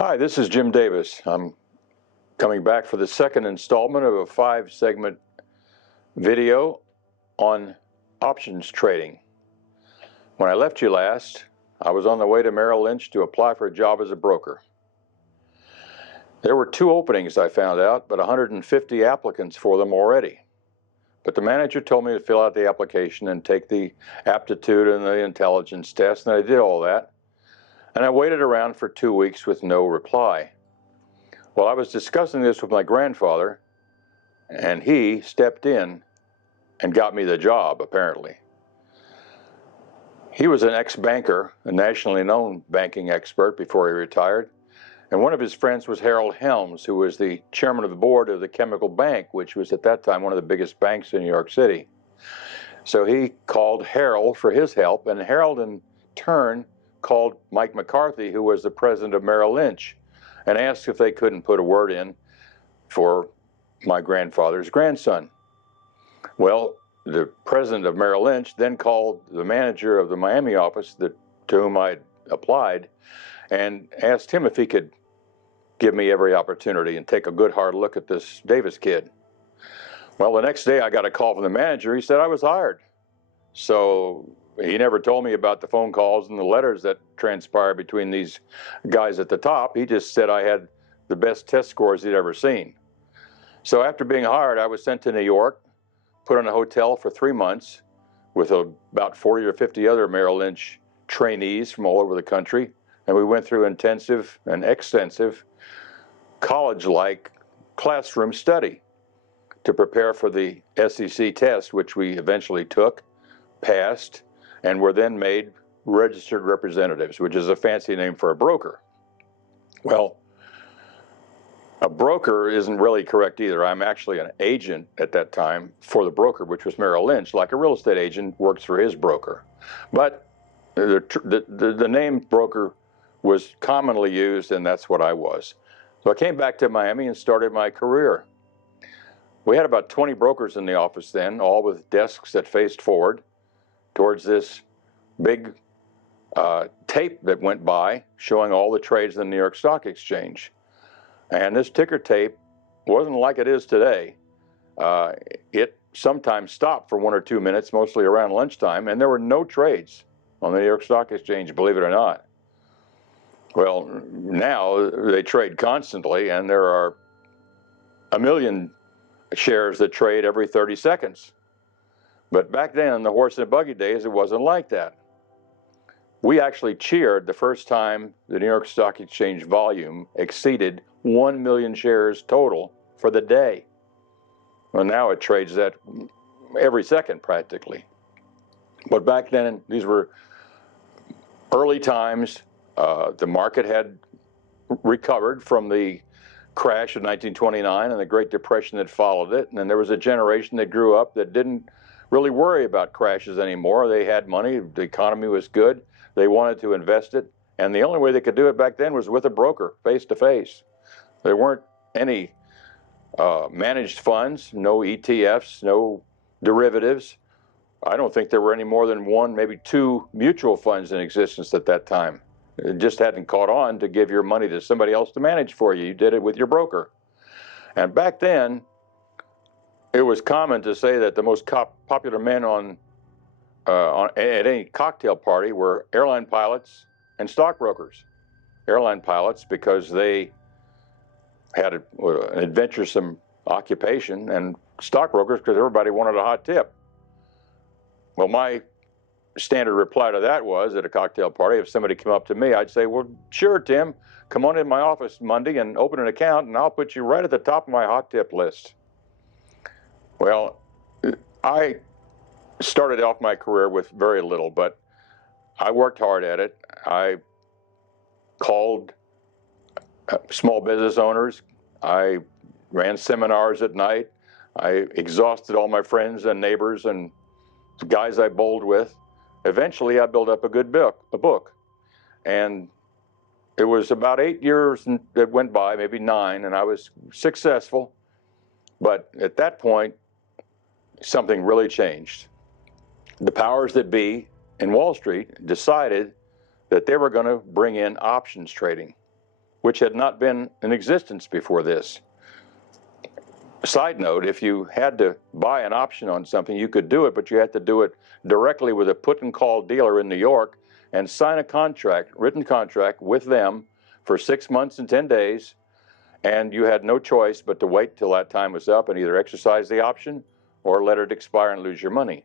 Hi, this is Jim Davis. I'm coming back for the second installment of a 5-segment video on options trading. When I left you last, I was on the way to Merrill Lynch to apply for a job as a broker. There were 2 openings, I found out, but 150 applicants for them already. But the manager told me to fill out the application and take the aptitude and the intelligence test, and I did all that. And I waited around for 2 weeks with no reply. Well, I was discussing this with my grandfather, and he stepped in and got me the job, apparently. He was an ex-banker, a nationally known banking expert before he retired, and one of his friends was Harold Helms, who was the chairman of the board of the Chemical Bank, which was at that time one of the biggest banks in New York City. So he called Harold for his help, and Harold in turn called Mike McCarthy, who was the president of Merrill Lynch, and asked if they couldn't put a word in for my grandfather's grandson. Well, the president of Merrill Lynch then called the manager of the Miami office to whom I'd applied and asked him if he could give me every opportunity and take a good hard look at this Davis kid. Well, the next day I got a call from the manager. He said I was hired. So he never told me about the phone calls and the letters that transpired between these guys at the top. He just said I had the best test scores he'd ever seen. So after being hired, I was sent to New York, put in a hotel for 3 months with about 40 or 50 other Merrill Lynch trainees from all over the country. And we went through intensive and extensive college-like classroom study to prepare for the SEC test, which we eventually took, passed, and were then made registered representatives, which is a fancy name for a broker. Well, a broker isn't really correct either. I'm actually an agent at that time for the broker, which was Merrill Lynch, like a real estate agent works for his broker. But the name broker was commonly used, and that's what I was. So I came back to Miami and started my career. We had about 20 brokers in the office then, all with desks that faced forward towards this big tape that went by showing all the trades in the New York Stock Exchange. And this ticker tape wasn't like it is today. It sometimes stopped for 1 or 2 minutes, mostly around lunchtime, and there were no trades on the New York Stock Exchange, believe it or not. Well, now they trade constantly, and there are 1 million shares that trade every 30 seconds. But back then, in the horse and buggy days, it wasn't like that. We actually cheered the first time the New York Stock Exchange volume exceeded 1 million shares total for the day. Well, now it trades that every second practically. But back then, these were early times. The market had recovered from the crash of 1929 and the Great Depression that followed it. And then there was a generation that grew up that didn't really worry about crashes anymore. They had money, the economy was good, they wanted to invest it, and the only way they could do it back then was with a broker, face to face. There weren't any managed funds, no ETFs, no derivatives. I don't think there were any more than 1, maybe 2 mutual funds in existence at that time. It just hadn't caught on to give your money to somebody else to manage for you. You did it with your broker. And back then, it was common to say that the most popular men at any cocktail party were airline pilots and stockbrokers. Airline pilots because they had an adventuresome occupation, and stockbrokers because everybody wanted a hot tip. Well, my standard reply to that was, at a cocktail party, if somebody came up to me, I'd say, well, sure, Tim, come on in my office Monday and open an account, and I'll put you right at the top of my hot tip list. Well, I started off my career with very little, but I worked hard at it. I called small business owners. I ran seminars at night. I exhausted all my friends and neighbors and guys I bowled with. Eventually, I built up a good book. And it was about 8 years that went by, maybe 9, and I was successful. But at that point, something really changed. The powers that be in Wall Street decided that they were going to bring in options trading. which had not been in existence before this. Side note, if you had to buy an option on something, you could do it, but you had to do it directly with a put and call dealer in New York and sign a contract, written contract with them for 6 months and 10 days, and you had no choice but to wait till that time was up and either exercise the option or let it expire and lose your money.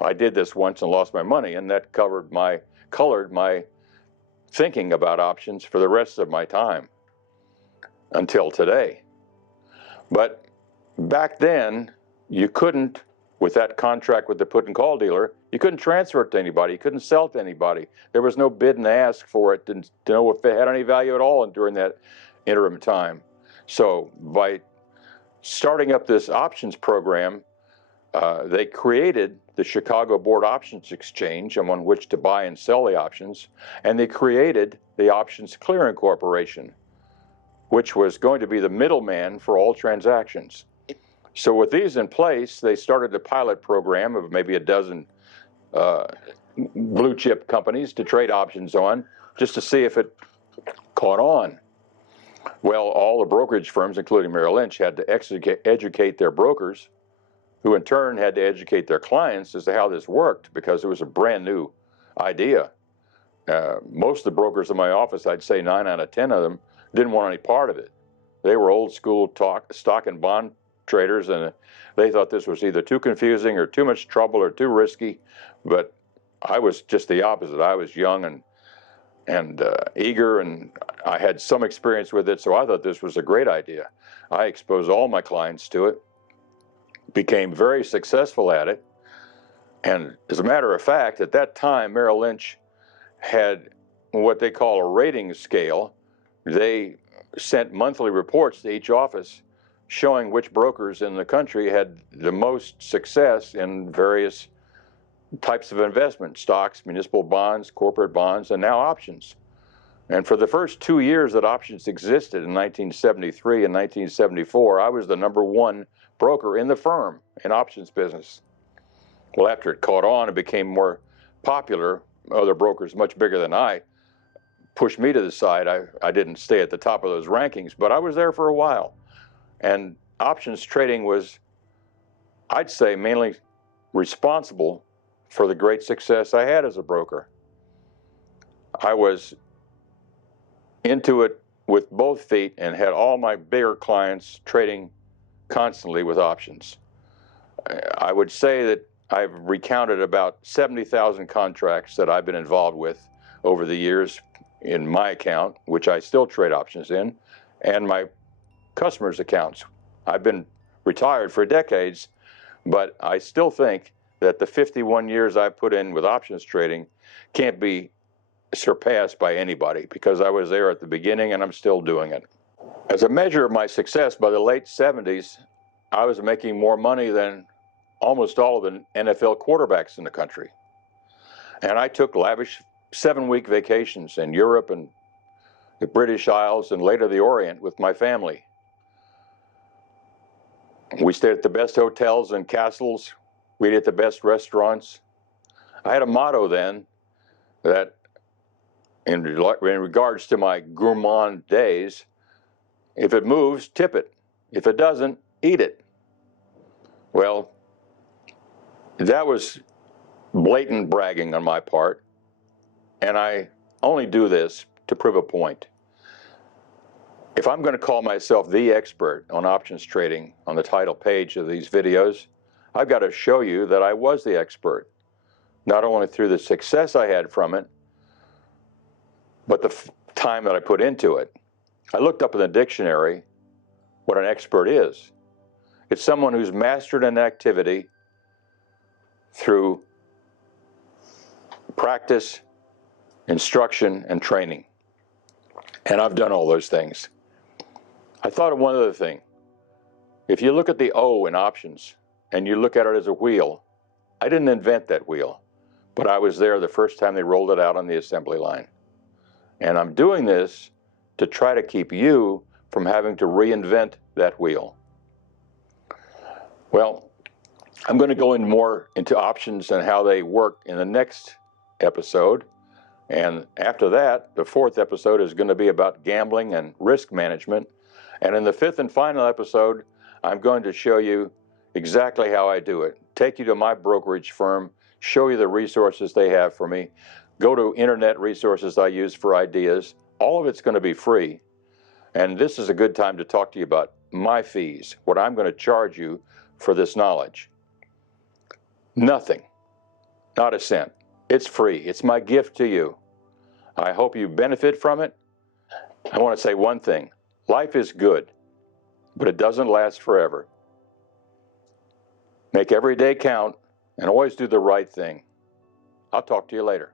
I did this once and lost my money, and that colored my thinking about options for the rest of my time until today. But back then, you couldn't, with that contract with the put and call dealer, you couldn't transfer it to anybody. You couldn't sell it to anybody. There was no bid and ask for it to know if it had any value at all during that interim time. So by starting up this options program, they created the Chicago Board Options Exchange on which to buy and sell the options, and they created the Options Clearing Corporation, which was going to be the middleman for all transactions. So with these in place, they started a pilot program of maybe a dozen blue chip companies to trade options on, just to see if it caught on. Well, all the brokerage firms, including Merrill Lynch, had to educate their brokers, who in turn had to educate their clients as to how this worked, because it was a brand new idea. Most of the brokers in my office, I'd say 9 out of 10 of them, didn't want any part of it. They were old school stock and bond traders, and they thought this was either too confusing or too much trouble or too risky. But I was just the opposite. I was young and eager, and I had some experience with it, so I thought this was a great idea. I exposed all my clients to it, became very successful at it, and as a matter of fact, at that time, Merrill Lynch had what they call a rating scale. They sent monthly reports to each office showing which brokers in the country had the most success in various types of investment: stocks, municipal bonds, corporate bonds, and now options. And for the first 2 years that options existed, in 1973 and 1974, I was the #1 broker in the firm in options business. Well, after it caught on and became more popular, other brokers much bigger than I pushed me to the side. I didn't stay at the top of those rankings, but I was there for a while. And options trading was, I'd say, mainly responsible for the great success I had as a broker. I was into it with both feet and had all my bigger clients trading constantly with options. I would say that I've recounted about 70,000 contracts that I've been involved with over the years in my account, which I still trade options in, and my customers' accounts. I've been retired for decades, but I still think that the 51 years I've put in with options trading can't be surpassed by anybody, because I was there at the beginning and I'm still doing it. As a measure of my success, by the late 70s, I was making more money than almost all of the NFL quarterbacks in the country. And I took lavish 7-week vacations in Europe and the British Isles and later the Orient with my family. We stayed at the best hotels and castles. We ate at the best restaurants. I had a motto then that in regards to my gourmand days, if it moves, tip it. If it doesn't, eat it. Well, that was blatant bragging on my part, and I only do this to prove a point. If I'm going to call myself the expert on options trading on the title page of these videos, I've got to show you that I was the expert, not only through the success I had from it, but the time that I put into it. I looked up in the dictionary what an expert is. It's someone who's mastered an activity through practice, instruction, and training. And I've done all those things. I thought of one other thing. If you look at the O in options and you look at it as a wheel, I didn't invent that wheel, but I was there the first time they rolled it out on the assembly line. And I'm doing this to try to keep you from having to reinvent that wheel. Well, I'm going to go more into options and how they work in the next episode. And after that, the fourth episode is going to be about gambling and risk management. And in the fifth and final episode, I'm going to show you exactly how I do it. Take you to my brokerage firm, show you the resources they have for me, go to internet resources I use for ideas. All of it's going to be free. And this is a good time to talk to you about my fees, what I'm going to charge you for this knowledge. Nothing, not a cent. It's free. It's my gift to you. I hope you benefit from it. I want to say one thing. Life is good, but it doesn't last forever. Make every day count and always do the right thing. I'll talk to you later.